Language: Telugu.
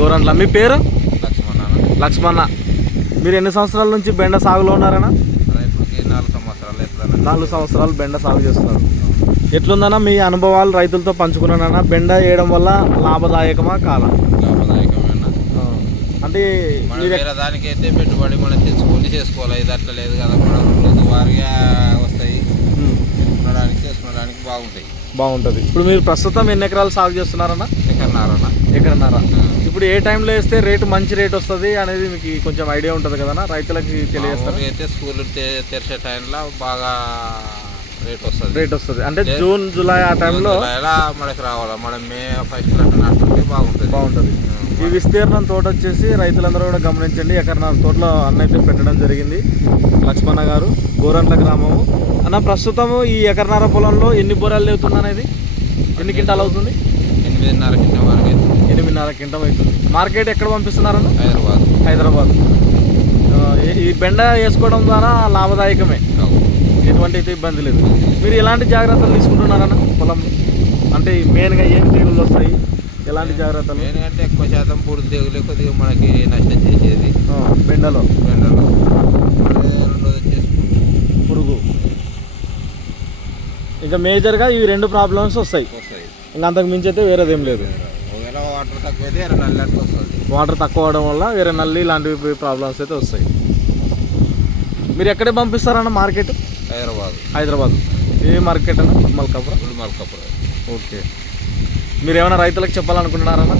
గోరంట్ల మీ పేరు? లక్ష్మణ లక్ష్మణ మీరు ఎన్ని సంవత్సరాల నుంచి బెండ సాగులో ఉన్నారన్నా? నాలుగు సంవత్సరాలు నాలుగు సంవత్సరాలు బెండ సాగు చేస్తున్నారు. ఎట్లుందన్నా మీ అనుభవాలు రైతులతో పంచుకున్నానన్నా? బెండ వేయడం వల్ల లాభదాయకమా కాదా? అంటే వేరే దానికైతే పెట్టుబడి మనం తెచ్చుకొని చేసుకోవాలి. ఇది అట్లా లేదు కదా. మనం రోజు వారిగా వస్తాయి. ఉండడానికి చేసుకోవడానికి బాగుంటాయి. బాగుంటుంది. ఇప్పుడు మీరు ప్రస్తుతం ఎన్ని ఎకరాలు సాగు చేస్తున్నారన్నా? ఎక్కడన్నారన్న ఎకరన్నారా. ఇప్పుడు ఏ టైంలో వేస్తే రేటు మంచి రేట్ వస్తుంది అనేది మీకు కొంచెం ఐడియా ఉంటుంది కదా రైతులకి తెలియజేస్తారు? అయితే స్కూల్ తెరిచే టైంలో బాగా రేట్ వస్తుంది. రేట్ వస్తుంది. అంటే జూన్ జూలై ఆ టైంలో మనకి రావాలి? మనం మే ఫస్ట్ నాటుకుంటే బాగుంటుంది. బాగుంటుంది. ఈ విస్తీర్ణం తోట వచ్చేసి రైతులందరూ కూడా గమనించండి. ఎకరన్నర తోటలో అన్న అయితే పెట్టడం జరిగింది. లక్ష్మణ గారు గోరంట్ల గ్రామము. అన్న ప్రస్తుతము ఈ ఎకరన్నర పొలంలో ఎన్ని బోరాలు లేవుతుంది అనేది ఎన్ని క్వింటాలు అవుతుంది? ఎనిమిదిన్నర కింద వరకు అయితే ఎనిమిదిన్నర క్వింటం అవుతుంది. మార్కెట్ ఎక్కడ పంపిస్తున్నారన్న? హైదరాబాద్. హైదరాబాద్. ఈ- బెండ వేసుకోవడం ద్వారా లాభదాయకమే. ఎటువంటి అయితే ఇబ్బంది లేదు. మీరు ఎలాంటి జాగ్రత్తలు తీసుకుంటున్నారన్న పొలం? అంటే మెయిన్గా ఏం తెగుళ్ళు వస్తాయి? ఎలాంటి జాగ్రత్తలు? ఎందుకంటే ఎక్కువ శాతం పూడి తెగులే కొద్దిగా మనకి నష్టం చేసేది. బెండలో. బెండలో. అదే రెండోది వచ్చేసి పురుగు. ఇంకా మేజర్గా ఇవి రెండు ప్రాబ్లమ్స్ వస్తాయి. వస్తాయి. ఇంకా అంతకు మించి అయితే వేరేదేం లేదు. వాటర్ తక్కువైతే ఎర్ర నల్లకి వస్తుంది. వాటర్ తక్కువ అవడం వల్ల వేరే నల్లి ఇలాంటివి ప్రాబ్లమ్స్ అయితే వస్తాయి. మీరు ఎక్కడే పంపిస్తారన్న మార్కెట్? హైదరాబాద్. హైదరాబాద్. ఏ మార్కెట్ అన్న? మల్కాపురం గుడి మల్కాపురం ఓకే. మీరు ఏమైనా రైతులకు చెప్పాలనుకుంటున్నారన్న?